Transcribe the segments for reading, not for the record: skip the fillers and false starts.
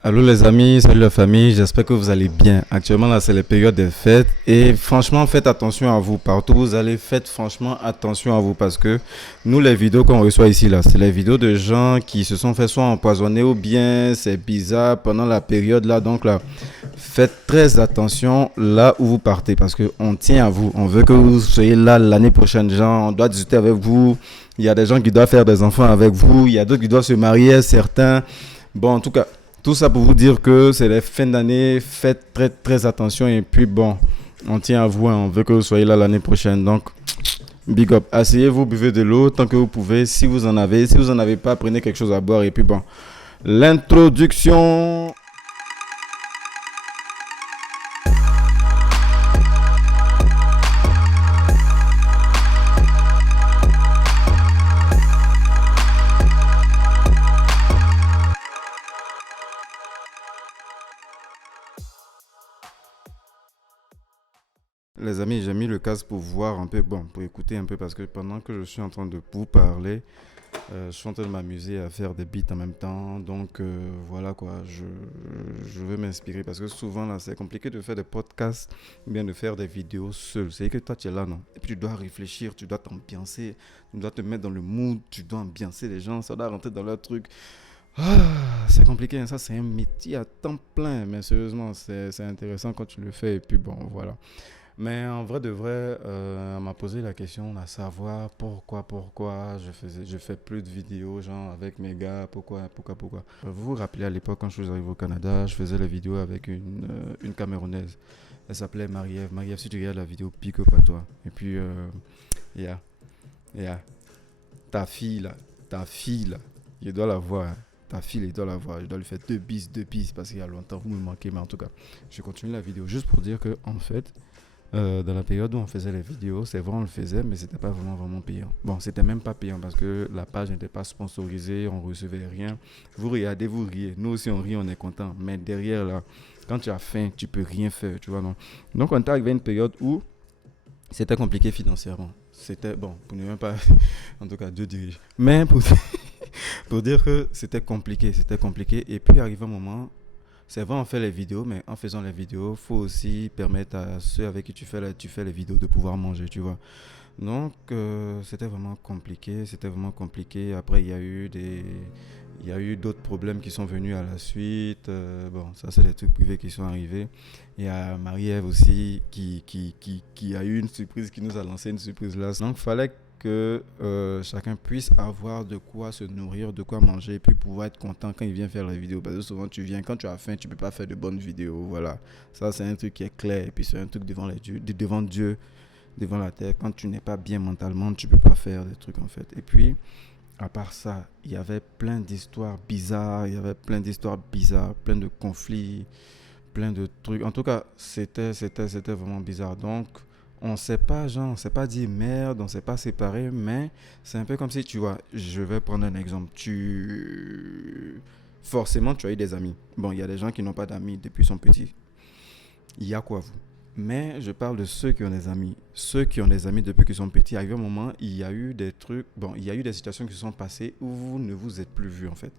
Allô les amis, salut la famille, j'espère que vous allez bien. Actuellement là c'est les périodes des fêtes et franchement faites attention à vous. Partout où vous allez, faites franchement attention à vous parce que nous les vidéos qu'on reçoit ici là, c'est les vidéos de gens qui se sont fait soit empoisonner ou bien c'est bizarre pendant la période là. Donc là, faites très attention là où vous partez parce que on tient à vous. On veut que vous soyez là l'année prochaine, gens, on doit discuter avec vous. Il y a des gens qui doivent faire des enfants avec vous, il y a d'autres qui doivent se marier, certains. Bon, en tout cas, tout ça pour vous dire que c'est les fins d'année, faites très très attention et puis bon, on tient à vous, hein, on veut que vous soyez là l'année prochaine. Donc, big up, asseyez-vous, buvez de l'eau tant que vous pouvez, si vous en avez. Si vous en avez pas, prenez quelque chose à boire et puis bon, l'introduction. Les amis, j'ai mis le casque pour voir un peu, bon, pour écouter un peu parce que pendant que je suis en train de vous parler, je suis en train de m'amuser à faire des beats en même temps. Donc voilà quoi, je veux m'inspirer parce que souvent là, c'est compliqué de faire des podcasts ou bien de faire des vidéos seul. C'est que toi, tu es là, non? Et puis tu dois réfléchir, tu dois t'ambiancer, tu dois te mettre dans le mood, tu dois ambiancer les gens, ça doit rentrer dans leur truc. C'est compliqué, hein, ça c'est un métier à temps plein, mais sérieusement, c'est intéressant quand tu le fais. Et puis bon, voilà. Mais en vrai de vrai, on m'a posé la question à savoir pourquoi je fais plus de vidéos genre avec mes gars, pourquoi. Vous vous rappelez à l'époque quand je suis arrivé au Canada, je faisais les vidéos avec une Camerounaise. Elle s'appelait Marie-Ève. Marie-Ève, si tu regardes la vidéo, pique up à toi. Et puis, yeah, yeah. Ta fille là, ta fille là, je dois la voir, hein. Ta fille, je dois la voir. Je dois lui faire deux bis parce qu'il y a longtemps, vous me manquez. Mais en tout cas, je continue la vidéo juste pour dire que en fait, dans la période où on faisait les vidéos, c'est vrai, on le faisait, mais c'était pas vraiment payant. Bon, c'était même pas payant parce que la page n'était pas sponsorisée, on recevait rien. Vous regardez, vous riez. Nous aussi, on rit, on est content. Mais derrière, là, quand tu as faim, tu peux rien faire, tu vois, non? Donc, on est arrivé à une période où c'était compliqué financièrement. C'était, bon, pour ne même pas, en tout cas, Dieu dirige. Mais pour dire que c'était compliqué. Et puis, arrive un moment, c'est vrai, on fait les vidéos, mais en faisant les vidéos, il faut aussi permettre à ceux avec qui tu fais les vidéos de pouvoir manger, tu vois. Donc, c'était vraiment compliqué, c'était vraiment compliqué. Après, il y a eu d'autres problèmes qui sont venus à la suite. Bon, ça, c'est des trucs privés qui sont arrivés. Il y a Marie-Ève aussi qui a eu une surprise, qui nous a lancé une surprise là. Donc, il fallait que chacun puisse avoir de quoi se nourrir, de quoi manger, et puis pouvoir être content quand il vient faire la vidéo. Parce que souvent, tu viens, quand tu as faim, tu peux pas faire de bonnes vidéos. Voilà. Ça, c'est un truc qui est clair. Et puis, c'est un truc devant Dieu, devant la terre. Quand tu n'es pas bien mentalement, tu peux pas faire des trucs, en fait. Et puis, à part ça, il y avait plein d'histoires bizarres. Il y avait plein d'histoires bizarres, plein de conflits, plein de trucs. En tout cas, c'était vraiment bizarre. Donc, on sait pas, genre, on s'est pas dit merde, on s'est pas séparé, mais c'est un peu comme si, tu vois, je vais prendre un exemple. Forcément, tu as eu des amis. Bon, il y a des gens qui n'ont pas d'amis depuis son petit. Il y a quoi, vous? Mais je parle de ceux qui ont des amis. Ceux qui ont des amis depuis qu'ils sont petits, arrivé un moment, il y a eu des trucs, bon, il y a eu des situations qui se sont passées où vous ne vous êtes plus vus en fait.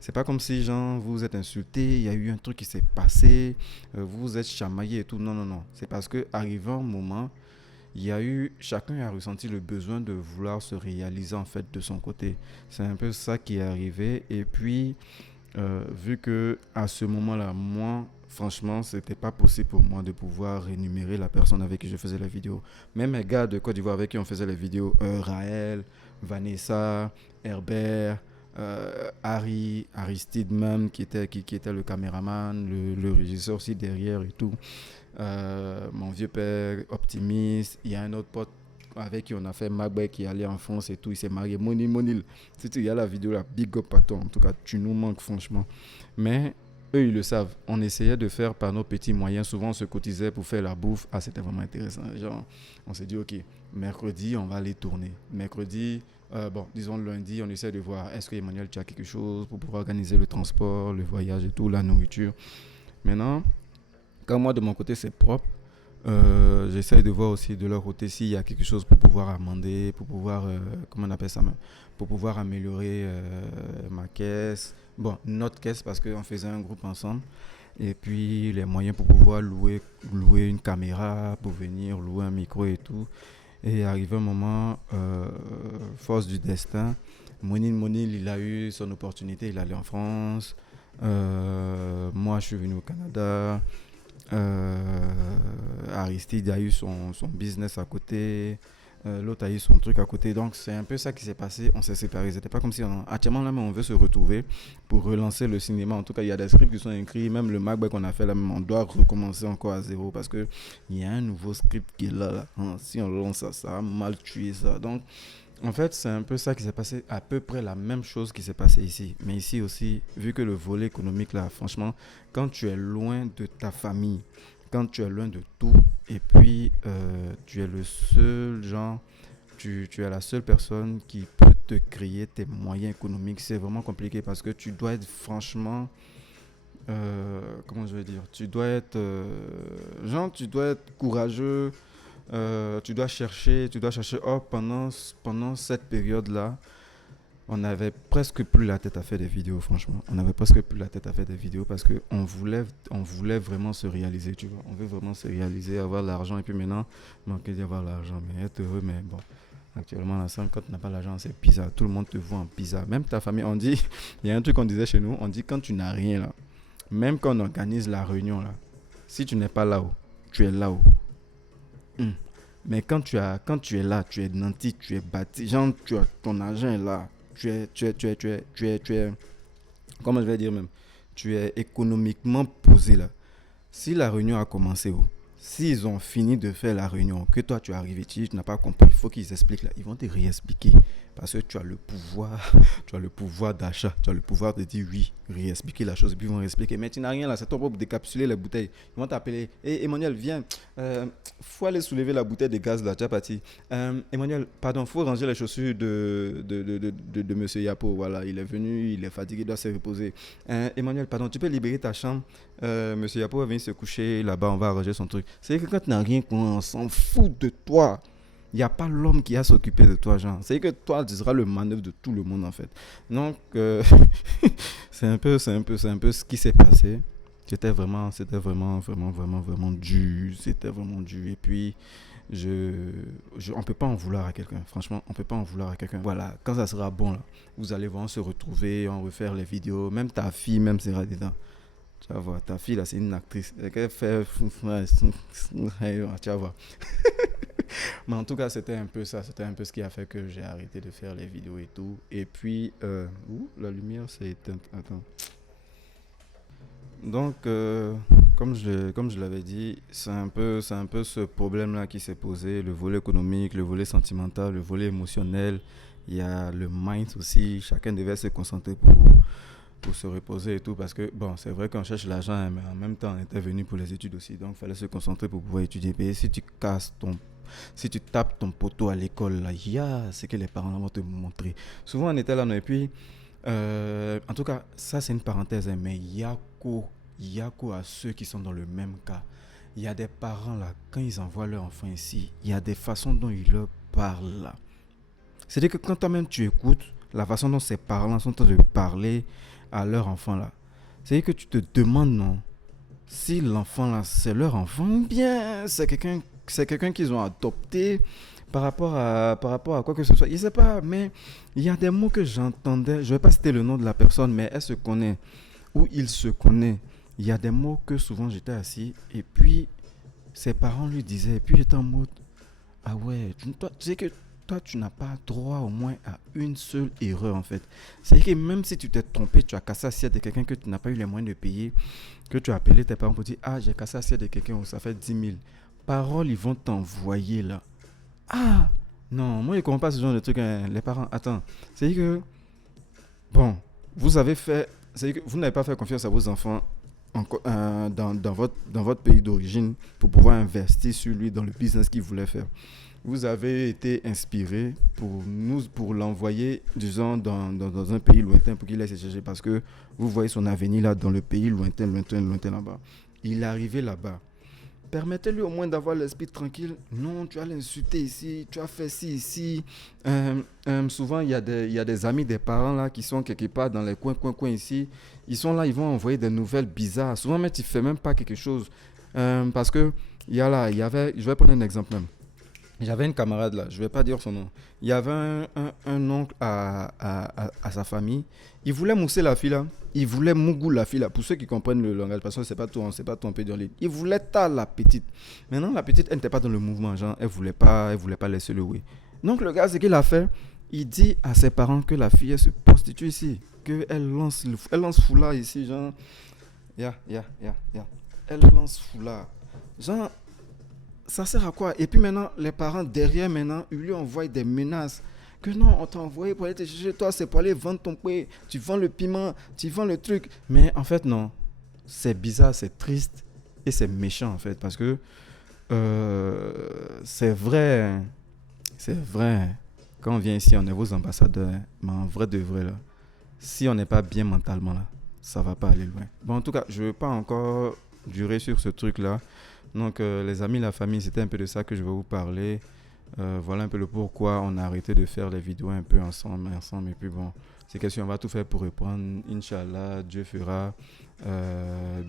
C'est pas comme si, genre, vous vous êtes insulté, il y a eu un truc qui s'est passé, vous vous êtes chamaillé et tout. Non, non, non. C'est parce que, arrivé un moment, chacun a ressenti le besoin de vouloir se réaliser en fait de son côté. C'est un peu ça qui est arrivé. Et puis, vu que à ce moment-là, moi, franchement, c'était pas possible pour moi de pouvoir rémunérer la personne avec qui je faisais la vidéo. Même mes gars de Côte d'Ivoire avec qui on faisait les vidéos, Raël, Vanessa, Herbert, Aristide même, qui était le caméraman, le régisseur aussi derrière et tout. Mon vieux père, optimiste. Il y a un autre pote avec qui on a fait Macbeth qui est allé en France et tout. Il s'est marié. Monil. Si tu regardes la vidéo, là, big up à toi. En tout cas, tu nous manques franchement. Mais eux, ils le savent. On essayait de faire par nos petits moyens. Souvent, on se cotisait pour faire la bouffe. Ah, c'était vraiment intéressant. Genre, on s'est dit, OK, mercredi, on va aller tourner. Mercredi, bon, disons lundi, on essaie de voir est-ce que Emmanuel, tu as quelque chose pour pouvoir organiser le transport, le voyage et tout, la nourriture. Maintenant, quand moi, de mon côté, c'est propre, J'essaie de voir aussi de leur côté s'il y a quelque chose pour pouvoir amender, pour pouvoir, comment on appelle ça même, pour pouvoir améliorer ma caisse. Bon, notre caisse parce qu'on faisait un groupe ensemble. Et puis les moyens pour pouvoir louer une caméra, pour venir louer un micro et tout. Et arrivé un moment, force du destin, Monil, il a eu son opportunité, il allait en France. Moi, je suis venu au Canada. Aristide a eu son business à côté. L'autre a eu son truc à côté. Donc, c'est un peu ça qui s'est passé. On s'est séparés. C'était pas comme si actuellement là, mais on veut se retrouver pour relancer le cinéma. En tout cas, il y a des scripts qui sont écrits. Même le Macbeth qu'on a fait là, même, on doit recommencer encore à zéro parce que il y a un nouveau script qui est là. Si on lance ça, ça a mal tué ça. Donc, en fait, c'est un peu ça qui s'est passé, à peu près la même chose qui s'est passé ici. Mais ici aussi, vu que le volet économique, là, franchement, quand tu es loin de ta famille, quand tu es loin de tout, et puis tu es le seul genre, tu es la seule personne qui peut te créer tes moyens économiques, c'est vraiment compliqué parce que tu dois être franchement, comment je vais dire, tu dois être, tu dois être courageux. Tu dois chercher. Or, pendant cette période-là, on n'avait presque plus la tête à faire des vidéos, franchement. On n'avait presque plus la tête à faire des vidéos parce qu'on voulait vraiment se réaliser, tu vois. On veut vraiment se réaliser, avoir l'argent. Et puis maintenant, manquer d'avoir l'argent, mais être heureux, mais bon. Actuellement, la scène, quand tu n'as pas l'argent, c'est pizza. Tout le monde te voit en pizza. Même ta famille, on dit, il y a un truc qu'on disait chez nous, on dit quand tu n'as rien là, même quand on organise la réunion là, si tu n'es pas là-haut, tu es là-haut. Hmm. Mais quand tu es là, tu es nanti, tu es bâti, genre ton argent est là, comment je vais dire même, tu es économiquement posé là. Si la réunion a commencé, s'ils ont fini de faire la réunion, que toi tu es arrivé, tu n'as pas compris, il faut qu'ils expliquent là, ils vont te réexpliquer. Parce que tu as le pouvoir, tu as le pouvoir d'achat, tu as le pouvoir de dire oui, réexpliquer la chose, et puis ils vont réexpliquer. Mais tu n'as rien là, c'est toi pour décapsuler les bouteilles. Ils vont t'appeler, hé Emmanuel, viens, faut aller soulever la bouteille de gaz là, tu as parti. Emmanuel, pardon, faut ranger les chaussures de Monsieur Yapo, voilà, il est venu, il est fatigué, il doit se reposer. Emmanuel, pardon, tu peux libérer ta chambre. Monsieur Yapo va venir se coucher là-bas, on va arranger son truc. C'est que quand tu n'as rien, on s'en fout de toi. Il n'y a pas l'homme qui a s'occuper de toi, genre. C'est que toi, tu seras le manœuvre de tout le monde, en fait. Donc, c'est un peu ce qui s'est passé. C'était vraiment dur. C'était vraiment dur. Et puis, on ne peut pas en vouloir à quelqu'un. Franchement, on ne peut pas en vouloir à quelqu'un. Voilà, quand ça sera bon, là, vous allez voir, on se retrouver, on refaire les vidéos. Même ta fille, même sera dedans. Tu vas voir, ta fille, là, c'est une actrice. Elle fait... Tu vas voir. Mais en tout cas, c'était un peu ça. C'était un peu ce qui a fait que j'ai arrêté de faire les vidéos et tout. Et puis, la lumière s'est éteinte. Attends. Donc, comme je l'avais dit, c'est un peu ce problème-là qui s'est posé. Le volet économique, le volet sentimental, le volet émotionnel. Il y a le mind aussi. Chacun devait se concentrer pour se reposer et tout. Parce que, bon, c'est vrai qu'on cherche l'argent, mais en même temps, on était venu pour les études aussi. Donc, il fallait se concentrer pour pouvoir étudier. Et si tu tapes ton poteau à l'école, là, c'est que les parents vont te montrer. Souvent, on était là, non, et puis, en tout cas, ça, c'est une parenthèse, hein, mais il y a qu'au à ceux qui sont dans le même cas. Il y a des parents, là, quand ils envoient leur enfant ici, il y a des façons dont ils leur parlent, là. C'est-à-dire que quand toi-même, tu écoutes la façon dont ces parents sont en train de parler à leur enfant, là, c'est-à-dire que tu te demandes, non, si l'enfant, là, c'est leur enfant ou bien c'est quelqu'un qu'ils ont adopté par rapport à quoi que ce soit. Je ne sais pas, mais il y a des mots que j'entendais. Je ne vais pas citer le nom de la personne, mais elle se connaît ou il se connaît. Il y a des mots que souvent j'étais assis et puis ses parents lui disaient. Et puis j'étais en mode, ah ouais, tu sais que toi, tu n'as pas droit au moins à une seule erreur en fait. C'est-à-dire que même si tu t'es trompé, tu as cassé l'assiette de quelqu'un que tu n'as pas eu les moyens de payer, que tu as appelé tes parents pour dire, ah, j'ai cassé l'assiette de quelqu'un, ça fait 10 000. Paroles, ils vont t'envoyer là. Ah, non, moi je ne comprends pas ce genre de truc, hein. Les parents, attends. C'est-à-dire que, bon, vous avez fait, c'est-à-dire que vous n'avez pas fait confiance à vos enfants dans votre pays d'origine pour pouvoir investir sur lui dans le business qu'il voulait faire. Vous avez été inspiré pour l'envoyer, disons, dans un pays lointain pour qu'il aille se chercher parce que vous voyez son avenir là dans le pays lointain, lointain, lointain là-bas. Il est arrivé là-bas. permettez-lui au moins d'avoir l'esprit tranquille. Non, tu as l'insulté ici, tu as fait ci ici. Souvent, il y a des amis des parents là qui sont quelque part dans les coins ici. Ils sont là, ils vont envoyer des nouvelles bizarres. Souvent, mais tu ne fais même pas quelque chose. Parce que, il y avait, je vais prendre un exemple même. J'avais une camarade là, je vais pas dire son nom. Il y avait un oncle à sa famille. Il voulait mousser la fille là. Il voulait mougou la fille là. Pour ceux qui comprennent le langage, parce que c'est pas tout, on peut dire. Il voulait ta la petite. Maintenant, la petite, elle n'était pas dans le mouvement. Genre, elle voulait pas laisser le oui. Donc, le gars, ce qu'il a fait, il dit à ses parents que la fille, elle se prostitue ici. Elle lance foulard ici, genre. Ya. Elle lance foulard. Genre, ça sert à quoi? Et puis maintenant, les parents derrière, maintenant, ils lui envoient des menaces. Que non, on t'a envoyé pour aller te chercher toi, c'est pour aller vendre ton prix. Tu vends le piment, tu vends le truc. Mais en fait, non. C'est bizarre, c'est triste et c'est méchant en fait. Parce que c'est vrai. C'est vrai. Quand on vient ici, on est vos ambassadeurs. Mais en vrai de vrai, là, si on n'est pas bien mentalement, là, ça va pas aller loin. Bon, en tout cas, je ne veux pas encore durer sur ce truc-là. Donc, les amis, la famille, c'était un peu de ça que je vais vous parler. Voilà un peu le pourquoi on a arrêté de faire les vidéos un peu ensemble. Et puis bon, c'est question, on va tout faire pour reprendre. Inch'Allah, Dieu fera.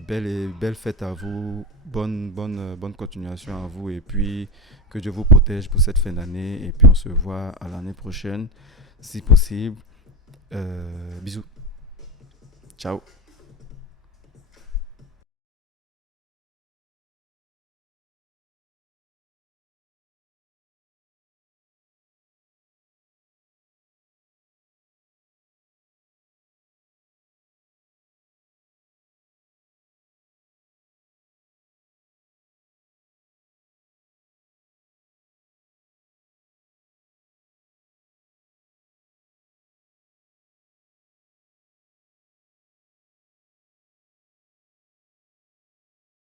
Belle fête à vous. Bonne continuation à vous. Et puis, que Dieu vous protège pour cette fin d'année. Et puis, on se voit à l'année prochaine, si possible. Bisous. Ciao.